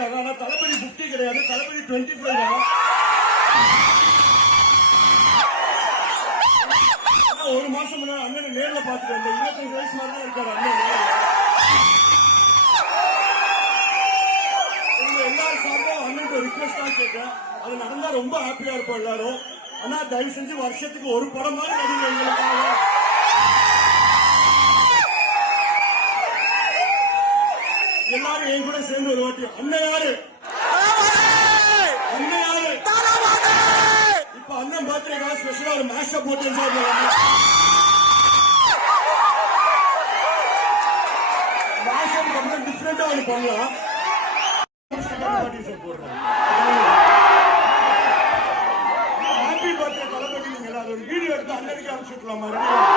ஏமாத்திட்டாங்க. ஆனா தளபதி 50 கிடையாது, தளபதி 25 தான். ஒரு மாசம் முன்னாடி அண்ணன் நேர்ல பாத்துட்டு வந்தேன். 25 வயசு மாதிரி தான் இருக்காரு அண்ணன். எல்லாரும் சார்பாக அண்ணன் ரிக்வெஸ்ட் தான் கேட்கிறேன். அது நடந்தா ரொம்ப ஹாப்பியா இருப்போம் எல்லாரும். ஆனா தயவு செஞ்சு வருஷத்துக்கு ஒரு படம் மாதிரி நடிங்க எங்களுக்காக. எல்லாரும் என் கூட சேர்ந்து ஒரு வாட்டி அண்ணன் யாரு அண்ணன் யாரு இப்ப அண்ணன் பர்த்டேக்காக ஸ்பெஷலா ஒரு மேஷப் போட்டு என்ஜாய் பண்ணுவாங்க. மேஷப் கொஞ்சம் டிஃபரெண்டா ஒன்று பண்ணலாம். ஹாப்பி பர்த்டே தளபதி. நீங்க எல்லாரும் ஒரு வீடியோ எடுத்து அண்ணனுக்கு அனுப்பிச்சுக்கலாம். மறுபடியும்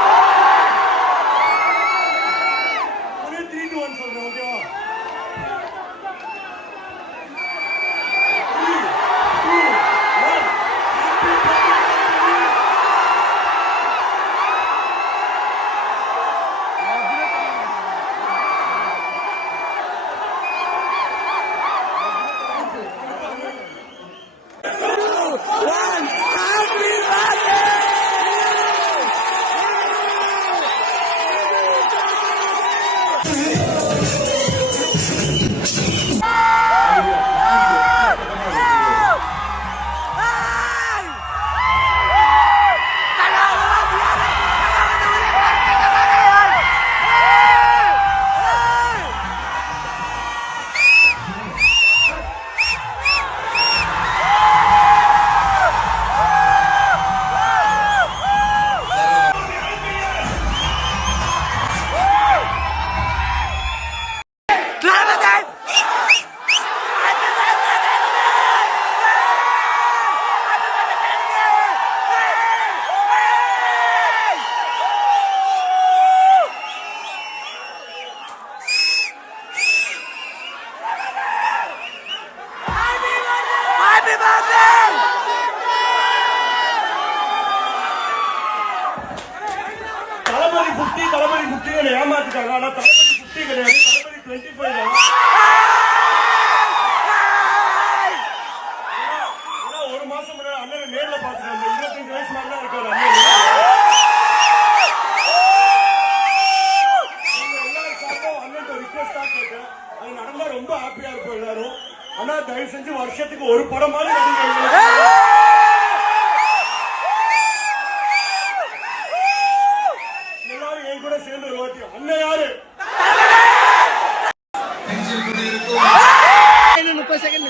3, 2, 1 சொல்றேன். ஓகேவா? தளபதி 50 ஏமாத்திட்டாங்க. ஆனா தளபதி 50 கிடையாது, தளபதி 25 தான். ஒரு மாசம் முன்னாடி அண்ணன் நேர்ல பாத்துட்டு வந்தேன். 25 வயசு மாதிரி தான் இருக்காரு அண்ணன். எல்லாரும் சார்பாக அண்ணன் ரிக்வெஸ்ட் தான் கேட்டேன். அது நடந்தா ரொம்ப ஹாப்பியா இருப்போம் எல்லாரும். ஆனா தயவு செஞ்சு வருஷத்துக்கு ஒரு படம் மாதிரி நடிங்க. கூட சேர்ந்து ஒரு வாட்டி அண்ணன் யாரு 30 செகண்ட்